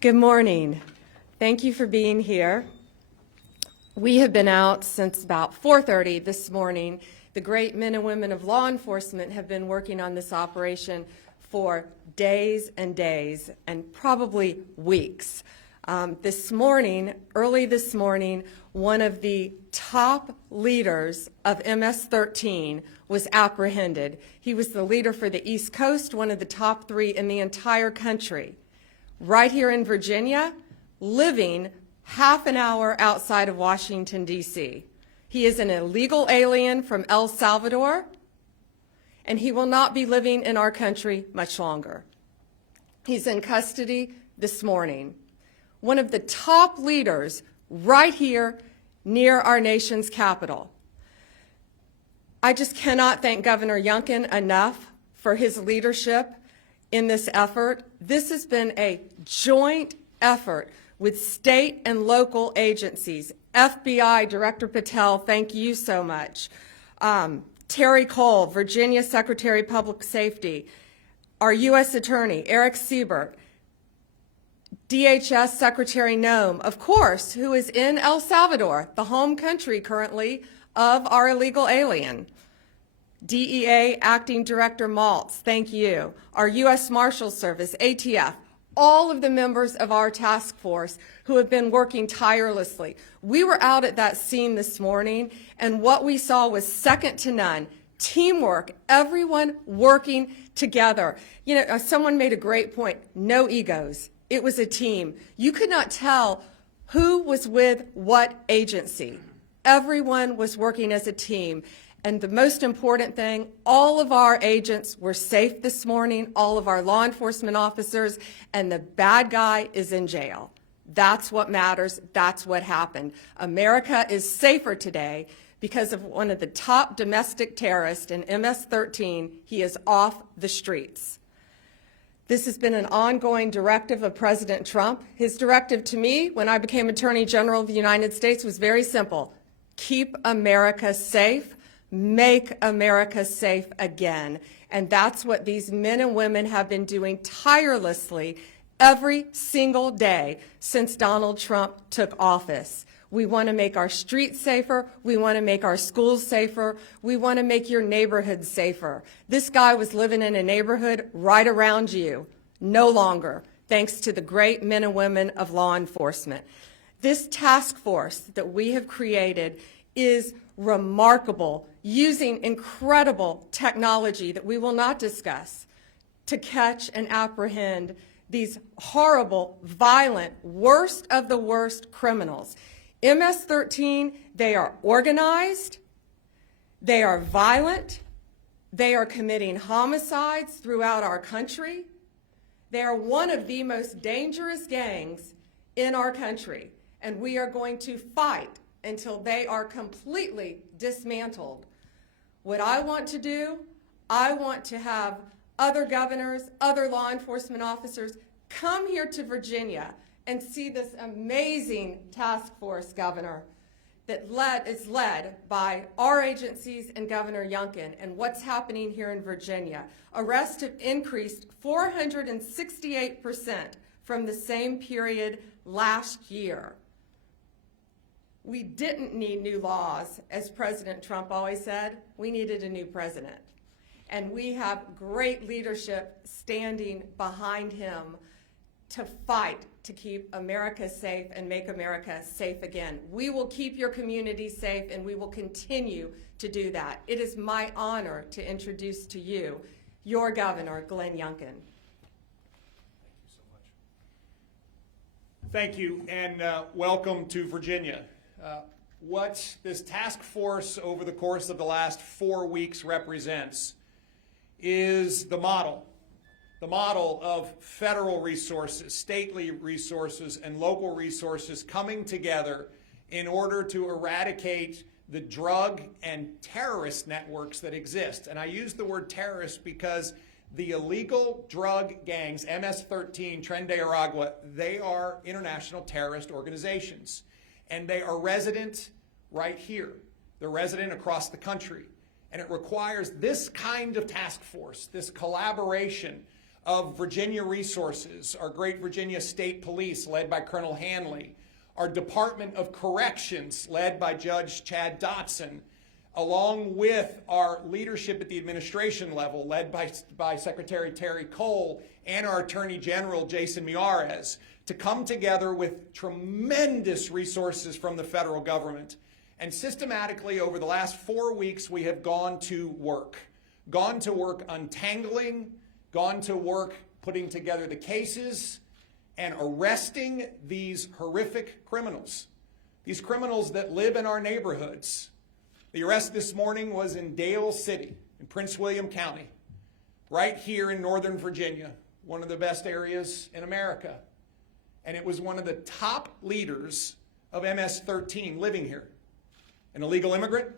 Good morning. Thank you for being here. We have been out since about 4:30 this morning. The great men and women of law enforcement have been working on this operation for days and days, and probably weeks. Early this morning, one of the top leaders of MS-13 was apprehended. He was the leader for the East Coast, one of the top 3 in the entire country. Right here in Virginia, living half an hour outside of Washington, D.C. He is an illegal alien from El Salvador, and he will not be living in our country much longer. He's in custody this morning. One of the top leaders right here near our nation's capital. I just cannot thank Governor Youngkin enough for his leadership in this effort. This has been a joint effort with state and local agencies. FBI Director Patel, thank you so much. Terry Cole, Virginia Secretary of Public Safety, our U.S. Attorney, Eric Siebert, DHS Secretary Noem, of course, who is in El Salvador, the home country currently of our illegal alien. DEA Acting Director Maltz, thank you. Our U.S. Marshals Service, ATF, all of the members of our task force who have been working tirelessly. We were out at that scene this morning, and what we saw was second to none. Teamwork, everyone working together. You know, someone made a great point, no egos. It was a team. You could not tell who was with what agency. Everyone was working as a team. And the most important thing, all of our agents were safe this morning, all of our law enforcement officers, and the bad guy is in jail. That's what matters. That's what happened. America is safer today because of one of the top domestic terrorists in MS-13. He is off the streets. This has been an ongoing directive of President Trump. His directive to me when I became Attorney General of the United States was very simple. Keep America safe. Make America safe again. And that's what these men and women have been doing tirelessly every single day since Donald Trump took office. We want to make our streets safer. We want to make our schools safer. We want to make your neighborhood safer. This guy was living in a neighborhood right around you. No longer, thanks to the great men and women of law enforcement. This task force that we have created is remarkable, using incredible technology that we will not discuss to catch and apprehend these horrible, violent, worst of the worst criminals. MS-13, they are organized, they are violent, they are committing homicides throughout our country. They are one of the most dangerous gangs in our country, and we are going to fight until they are completely dismantled. What I want to do, I want to have other governors, other law enforcement officers come here to Virginia and see this amazing task force, Governor, that is led by our agencies and Governor Youngkin. And what's happening here in Virginia? Arrests have increased 468% from the same period last year. We didn't need new laws, as President Trump always said. We needed a new president. And we have great leadership standing behind him to fight to keep America safe and make America safe again. We will keep your community safe, and we will continue to do that. It is my honor to introduce to you your Governor, Glenn Youngkin. Thank you, and welcome to Virginia. What this task force over the course of the last 4 weeks represents is the model of federal resources, stately resources, and local resources coming together in order to eradicate the drug and terrorist networks that exist. And I use the word terrorist because the illegal drug gangs, MS-13, Tren de Aragua, they are international terrorist organizations. And they are resident right here. They're resident across the country. And it requires this kind of task force, this collaboration of Virginia resources, our great Virginia State Police led by Colonel Hanley, our Department of Corrections led by Judge Chad Dotson, along with our leadership at the administration level led by Secretary Terry Cole and our Attorney General Jason Miyares, to come together with tremendous resources from the federal government. And systematically over the last 4 weeks, we have gone to work untangling, gone to work putting together the cases and arresting these horrific criminals, these criminals that live in our neighborhoods. The arrest this morning was in Dale City in Prince William County, right here in Northern Virginia, one of the best areas in America. And it was one of the top leaders of MS-13 living here, an illegal immigrant,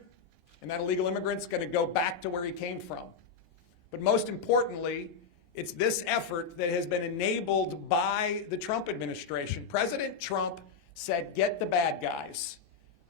and that illegal immigrant's going to go back to where he came from. But most importantly, it's this effort that has been enabled by the Trump administration. President Trump said, get the bad guys.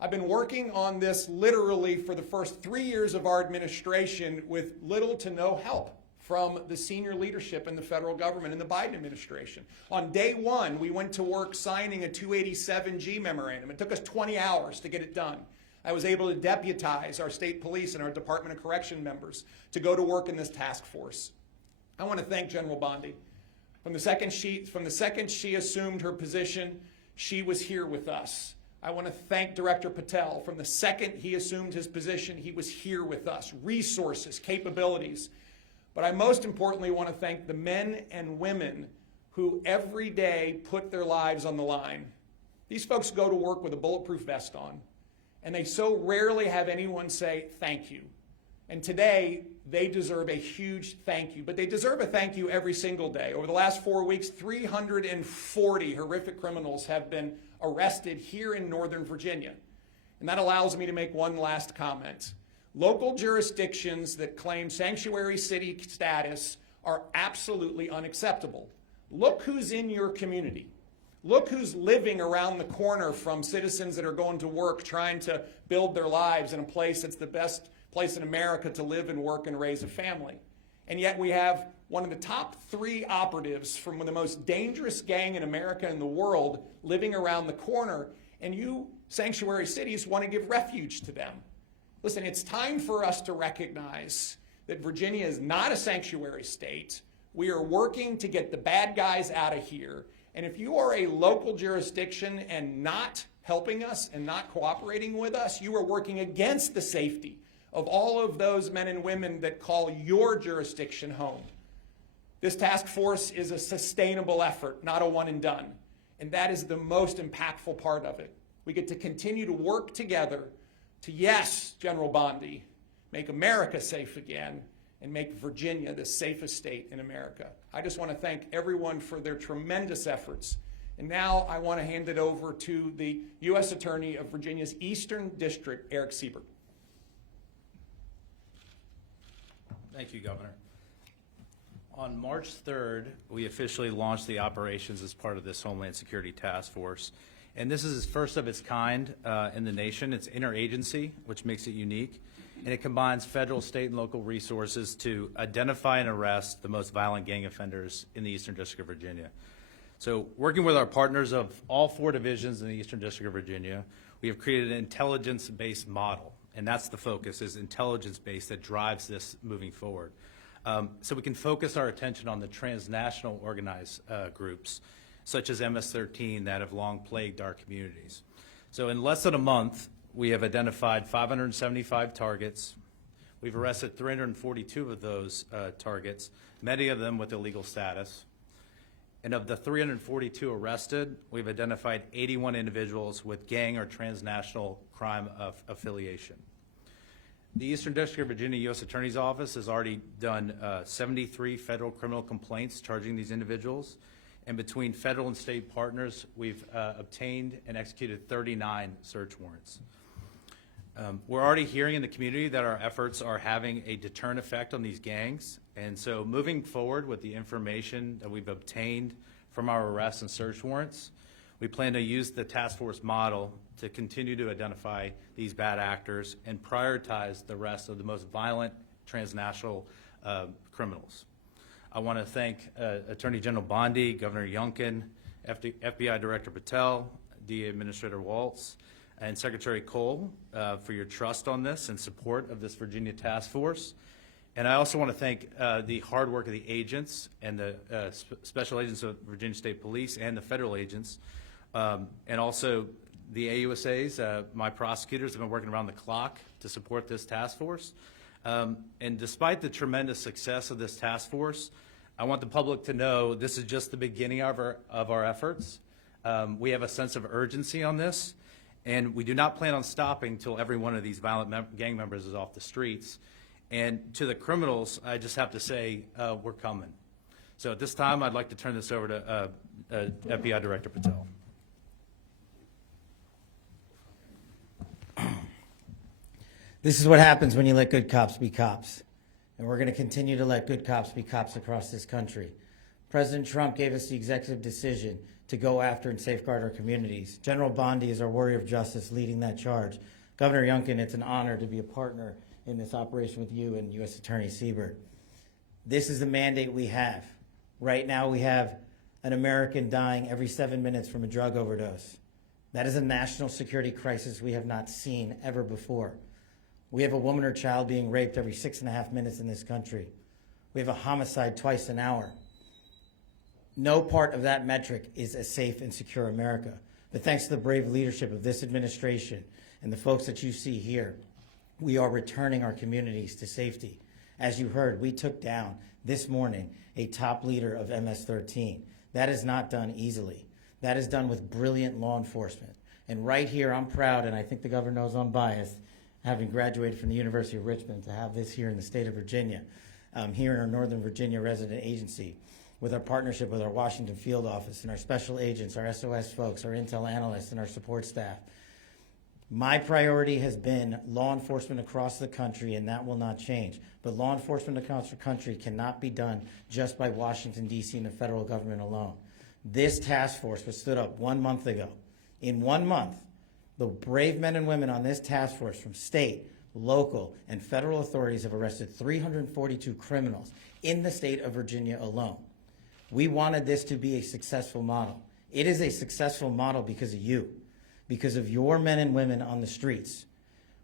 I've been working on this literally for the first 3 years of our administration with little to no help from the senior leadership in the federal government and the Biden administration. On day one, we went to work signing a 287G memorandum. It took us 20 hours to get it done. I was able to deputize our state police and our Department of Correction members to go to work in this task force. I want to thank General Bondi. From the second she assumed her position, she was here with us. I want to thank Director Patel. From the second he assumed his position, he was here with us. Resources, capabilities. But I most importantly want to thank the men and women who every day put their lives on the line. These folks go to work with a bulletproof vest on, and they so rarely have anyone say thank you. And today, they deserve a huge thank you, but they deserve a thank you every single day. Over the last 4 weeks, 340 horrific criminals have been arrested here in Northern Virginia. And that allows me to make one last comment. Local jurisdictions that claim sanctuary city status are absolutely unacceptable. Look who's in your community. Look who's living around the corner from citizens that are going to work, trying to build their lives in a place that's the best place in America to live and work and raise a family. And yet we have one of the top 3 operatives from the most dangerous gang in America and the world living around the corner, and you sanctuary cities want to give refuge to them. Listen, it's time for us to recognize that Virginia is not a sanctuary state. We are working to get the bad guys out of here. And if you are a local jurisdiction and not helping us and not cooperating with us, you are working against the safety of all of those men and women that call your jurisdiction home. This task force is a sustainable effort, not a one and done. And that is the most impactful part of it. We get to continue to work together to, yes, General Bondi, make America safe again and make Virginia the safest state in America. I just want to thank everyone for their tremendous efforts. And now I want to hand it over to the U.S. Attorney of Virginia's Eastern District, Eric Siebert. Thank you, Governor. On March 3rd, we officially launched the operations as part of this Homeland Security Task Force. And this is first of its kind in the nation. It's interagency, which makes it unique. And it combines federal, state, and local resources to identify and arrest the most violent gang offenders in the Eastern District of Virginia. So working with our partners of all 4 divisions in the Eastern District of Virginia, we have created an intelligence-based model. And that's the focus, is intelligence-based, that drives this moving forward. So we can focus our attention on the transnational organized groups, such as MS-13, that have long plagued our communities. So in less than a month, we have identified 575 targets. We've arrested 342 of those targets, many of them with illegal status. And of the 342 arrested, we've identified 81 individuals with gang or transnational crime affiliation. The Eastern District of Virginia U.S. Attorney's Office has already done 73 federal criminal complaints charging these individuals. And between federal and state partners, we've obtained and executed 39 search warrants. We're already hearing in the community that our efforts are having a deterrent effect on these gangs. And so moving forward with the information that we've obtained from our arrests and search warrants, we plan to use the task force model to continue to identify these bad actors and prioritize the rest of the most violent transnational criminals. I want to thank Attorney General Bondi, Governor Youngkin, FBI Director Patel, DA Administrator Waltz, and Secretary Cole for your trust on this and support of this Virginia task force. And I also want to thank the hard work of the agents and the special agents of Virginia State Police and the federal agents, and also the AUSAs. My prosecutors have been working around the clock to support this task force. And despite the tremendous success of this task force, I want the public to know this is just the beginning of our efforts. We have a sense of urgency on this, and we do not plan on stopping until every one of these violent gang members is off the streets. And to the criminals, I just have to say, we're coming. So at this time, I'd like to turn this over to FBI Director Patel. This is what happens when you let good cops be cops. And we're going to continue to let good cops be cops across this country. President Trump gave us the executive decision to go after and safeguard our communities. General Bondi is our warrior of justice leading that charge. Governor Youngkin, it's an honor to be a partner in this operation with you and U.S. Attorney Siebert. This is the mandate we have. Right now we have an American dying every 7 minutes from a drug overdose. That is a national security crisis we have not seen ever before. We have a woman or child being raped every 6.5 minutes in this country. We have a homicide twice an hour. No part of that metric is a safe and secure America. But thanks to the brave leadership of this administration and the folks that you see here, we are returning our communities to safety. As you heard, we took down this morning a top leader of MS-13. That is not done easily. That is done with brilliant law enforcement. And right here, I'm proud, and I think the governor knows I'm biased, having graduated from the University of Richmond, to have this here in the state of Virginia, here in our Northern Virginia resident agency, with our partnership with our Washington field office and our special agents, our SOS folks, our intel analysts, and our support staff. My priority has been law enforcement across the country, and that will not change. But law enforcement across the country cannot be done just by Washington, D.C. and the federal government alone. This task force was stood up 1 month ago. In 1 month, the brave men and women on this task force from state, local, and federal authorities have arrested 342 criminals in the state of Virginia alone. We wanted this to be a successful model. It is a successful model because of you, because of your men and women on the streets.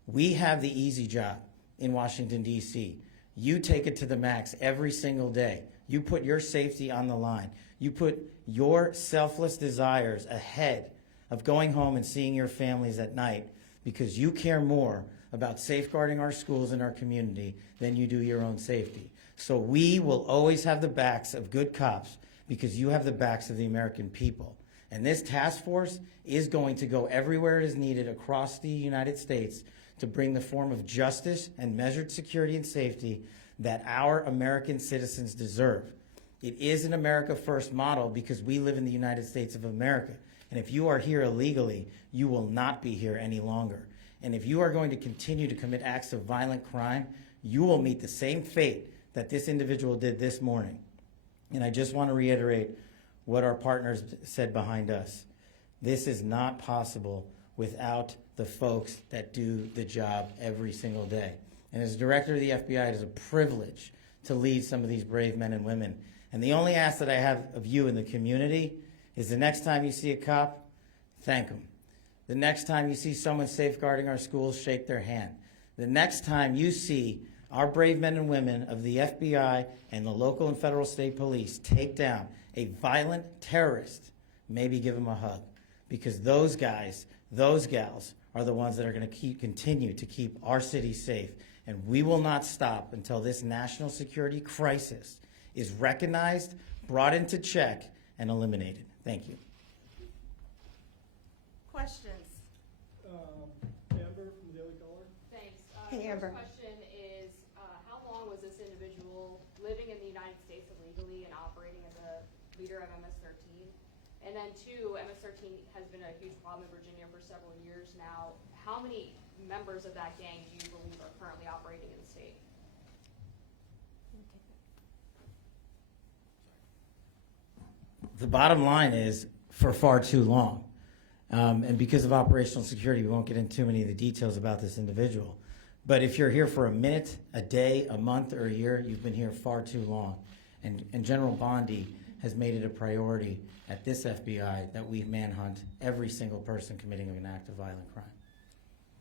We have the easy job in Washington, D.C. You take it to the max every single day. You put your safety on the line. You put your selfless desires ahead of going home and seeing your families at night because you care more about safeguarding our schools and our community than you do your own safety. So we will always have the backs of good cops because you have the backs of the American people. And this task force is going to go everywhere it is needed across the United States to bring the form of justice and measured security and safety that our American citizens deserve. It is an America First model because we live in the United States of America. And if you are here illegally, you will not be here any longer. And if you are going to continue to commit acts of violent crime, you will meet the same fate that this individual did this morning. And I just want to reiterate what our partners said behind us. This is not possible without the folks that do the job every single day. And as director of the FBI, it is a privilege to lead some of these brave men and women. And the only ask that I have of you in the community is the next time you see a cop, thank them. The next time you see someone safeguarding our schools, shake their hand. The next time you see our brave men and women of the FBI and the local and federal state police take down a violent terrorist, maybe give them a hug. Because those guys, those gals are the ones that are going to continue to keep our city safe. And we will not stop until this national security crisis is recognized, brought into check, and eliminated. Thank you. Questions? Amber from the Daily Caller. Thanks. Hey, First Amber. question is, how long was this individual living in the United States illegally and operating as a leader of MS-13? And then two, MS-13 has been a huge problem in Virginia for several years now. How many members of that gang do you believe are currently operating in the state? The bottom line is for far too long. And because of operational security, we won't get into too many of the details about this individual. But if you're here for a minute, a day, a month, or a year, you've been here far too long. And General Bondi has made it a priority at this FBI that we manhunt every single person committing an act of violent crime.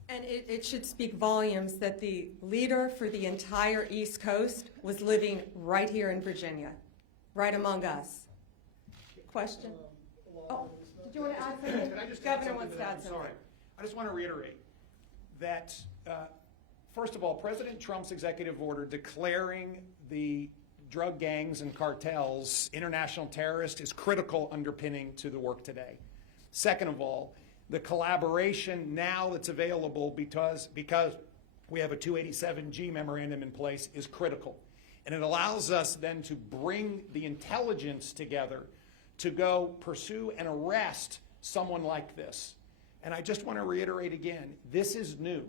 And it should speak volumes that the leader for the entire East Coast was living right here in Virginia, right among us. Question? Oh, did you want to add something? Can I just Governor add wants to that? add I'm something. sorry. I just want to reiterate that, first of all, President Trump's executive order declaring the drug gangs and cartels international terrorists is critical underpinning to the work today. Second of all, the collaboration now that's available because we have a 287G memorandum in place is critical. And it allows us then to bring the intelligence together to go pursue and arrest someone like this. And I just want to reiterate again, this is new.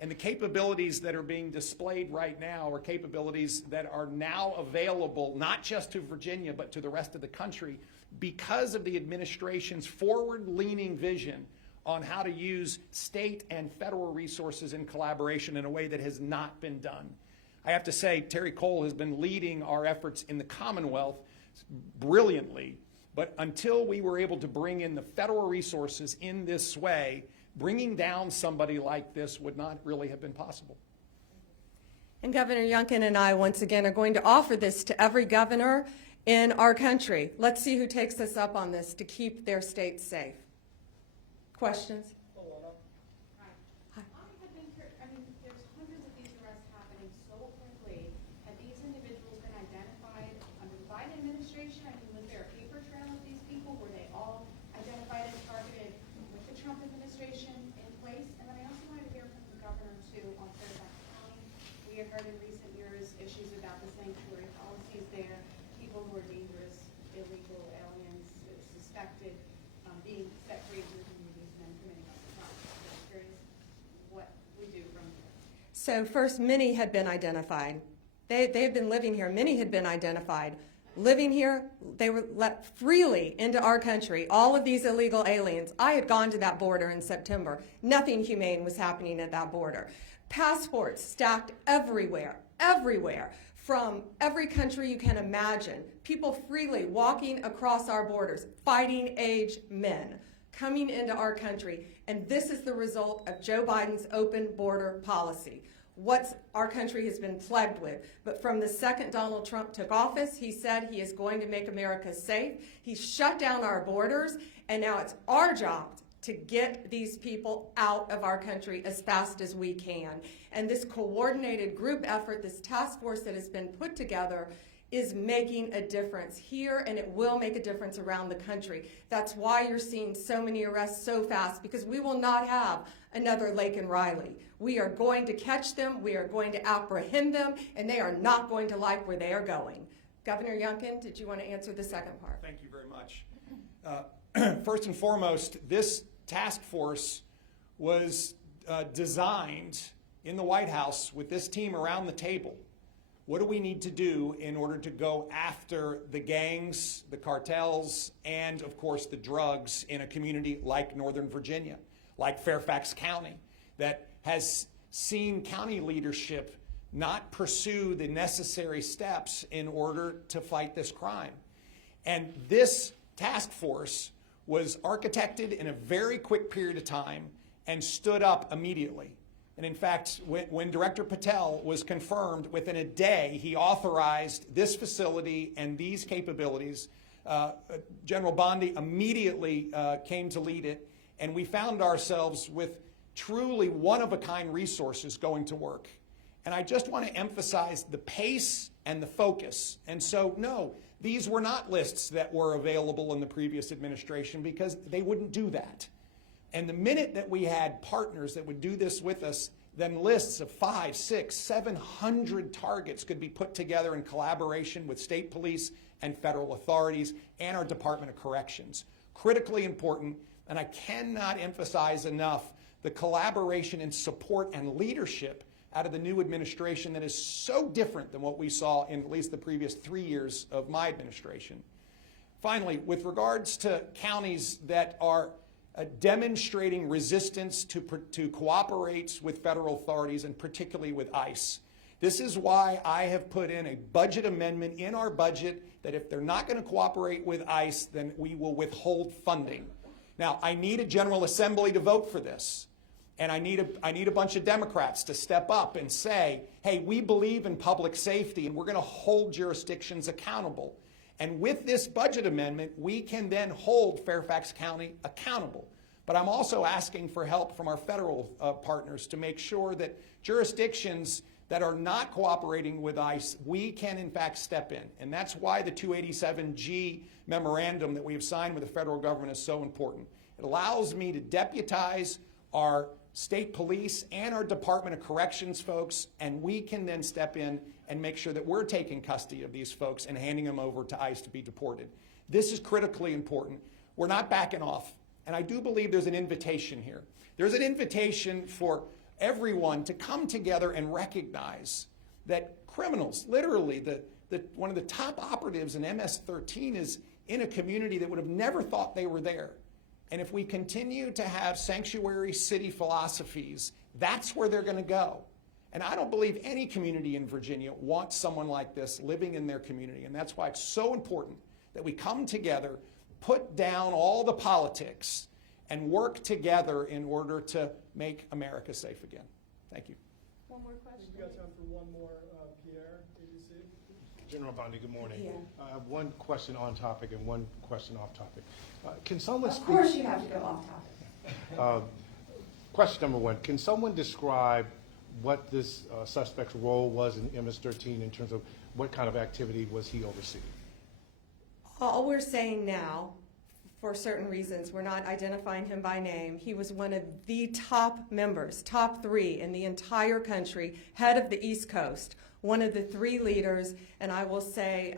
And the capabilities that are being displayed right now are capabilities that are now available not just to Virginia but to the rest of the country because of the administration's forward-leaning vision on how to use state and federal resources in collaboration in a way that has not been done. I have to say, Terry Cole has been leading our efforts in the Commonwealth brilliantly, but until we were able to bring in the federal resources in this way, bringing down somebody like this would not really have been possible. And Governor Youngkin and I, once again, are going to offer this to every governor in our country. Let's see who takes us up on this to keep their states safe. Questions? I have been, there's hundreds of these arrests happening so quickly. Have these individuals been identified under the Biden administration? I mean, was there a paper trail of these people? Were they all identified and targeted with the Trump administration in place? And then I also wanted to hear from the governor, too, on Fairfax County. We have heard in recent years issues about the sanctuary policies there, people who are dangerous, illegal aliens, suspected, being set free into the communities and then committing other crimes. So I'm curious what we do from here. So first, many had been identified. They had been living here. Many had been identified. Living here, they were let freely into our country. All of these illegal aliens. I had gone to that border in September. Nothing humane was happening at that border. Passports stacked everywhere, everywhere. From every country you can imagine, people freely walking across our borders, fighting age men coming into our country. And this is the result of Joe Biden's open border policy. What our country has been plagued with. But from the second Donald Trump took office, he said he is going to make America safe. He shut down our borders, and now it's our job to get these people out of our country as fast as we can. And this coordinated group effort, this task force that has been put together, is making a difference here, and it will make a difference around the country. That's why you're seeing so many arrests so fast, because we will not have another Lake and Riley. We are going to catch them, we are going to apprehend them, and they are not going to like where they are going. Governor Youngkin, did you want to answer the second part? Thank you very much. First and foremost, this task force was designed in the White House with this team around the table. What do we need to do in order to go after the gangs, the cartels, and of course the drugs in a community like Northern Virginia, like Fairfax County, that has seen county leadership not pursue the necessary steps in order to fight this crime? And this task force was architected in a very quick period of time and stood up immediately. And in fact, when Director Patel was confirmed, within a day, he authorized this facility and these capabilities. General Bondi immediately came to lead it, and we found ourselves with truly one-of-a-kind resources going to work. And I just want to emphasize the pace and the focus. And so, no, these were not lists that were available in the previous administration because they wouldn't do that. And the minute that we had partners that would do this with us, then lists of 500, 600, 700 targets could be put together in collaboration with state police and federal authorities and our Department of Corrections. Critically important, and I cannot emphasize enough the collaboration and support and leadership out of the new administration that is so different than what we saw in at least the previous 3 years of my administration. Finally, with regards to counties that are demonstrating resistance to cooperate with federal authorities and particularly with ICE, This is why I have put in a budget amendment in our budget that if they're not going to cooperate with ICE, then we will withhold funding. Now, I need a General Assembly to vote for this. And I need a bunch of Democrats to step up and say, hey, we believe in public safety and we're going to hold jurisdictions accountable. And with this budget amendment, we can then hold Fairfax County accountable. But I'm also asking for help from our federal partners to make sure that jurisdictions that are not cooperating with ICE, we can in fact step in. And that's why the 287G memorandum that we have signed with the federal government is so important. It allows me to deputize our state police and our Department of Corrections folks, and we can then step in and make sure that we're taking custody of these folks and handing them over to ICE to be deported. This is critically important. We're not backing off, and I do believe there's an invitation here. There's an invitation for everyone to come together and recognize that criminals, literally, one of the top operatives in MS-13 is in a community that would have never thought they were there. And if we continue to have sanctuary city philosophies, that's where they're going to go. And I don't believe any community in Virginia wants someone like this living in their community. And that's why it's so important that we come together, put down all the politics, and work together in order to make America safe again. Thank you. One more question. We've got time for one more. Pierre, ABC. General Bondi, good morning. Yeah. I have one question on topic and one question off topic. Can someone Of speak? course you have to go off topic. Question number one, can someone describe what this suspect's role was in MS-13 in terms of what kind of activity was he overseeing? All we're saying now, for certain reasons, we're not identifying him by name. He was one of the top members, top 3 in the entire country, head of the East Coast, one of the 3 leaders, and I will say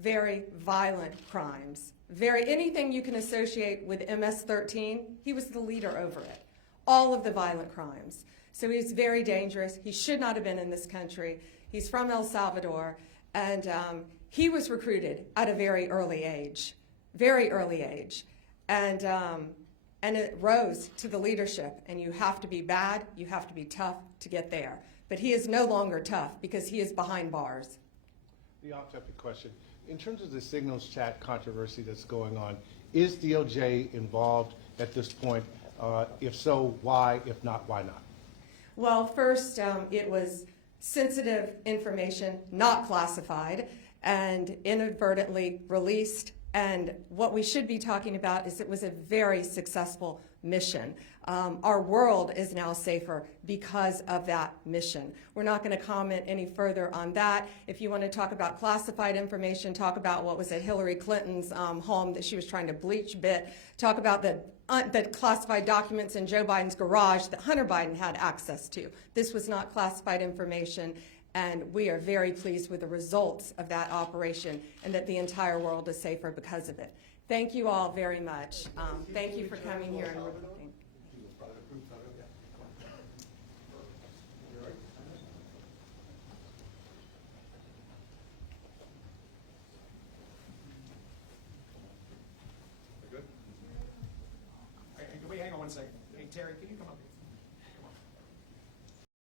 very violent crimes. Anything you can associate with MS-13, he was the leader over it. All of the violent crimes. So he's very dangerous. He should not have been in this country. He's from El Salvador, and he was recruited at a very early age, and it rose to the leadership. And you have to be bad, you have to be tough to get there. But he is no longer tough because he is behind bars. The off-topic question, in terms of the signals chat controversy that's going on, is DOJ involved at this point? If so, why? If not, why not? Well, first, it was sensitive information, not classified, and inadvertently released. And what we should be talking about is it was a very successful mission. Our world is now safer because of that mission. We're not going to comment any further on that. If you want to talk about classified information, talk about what was at Hillary Clinton's home that she was trying to bleach bit, talk about the classified documents in Joe Biden's garage that Hunter Biden had access to. This was not classified information, and we are very pleased with the results of that operation and that the entire world is safer because of it. Thank you all very much. Thank you for coming here and reporting. Good? Wait, hang on one second. Hey, Terry, can you come up here?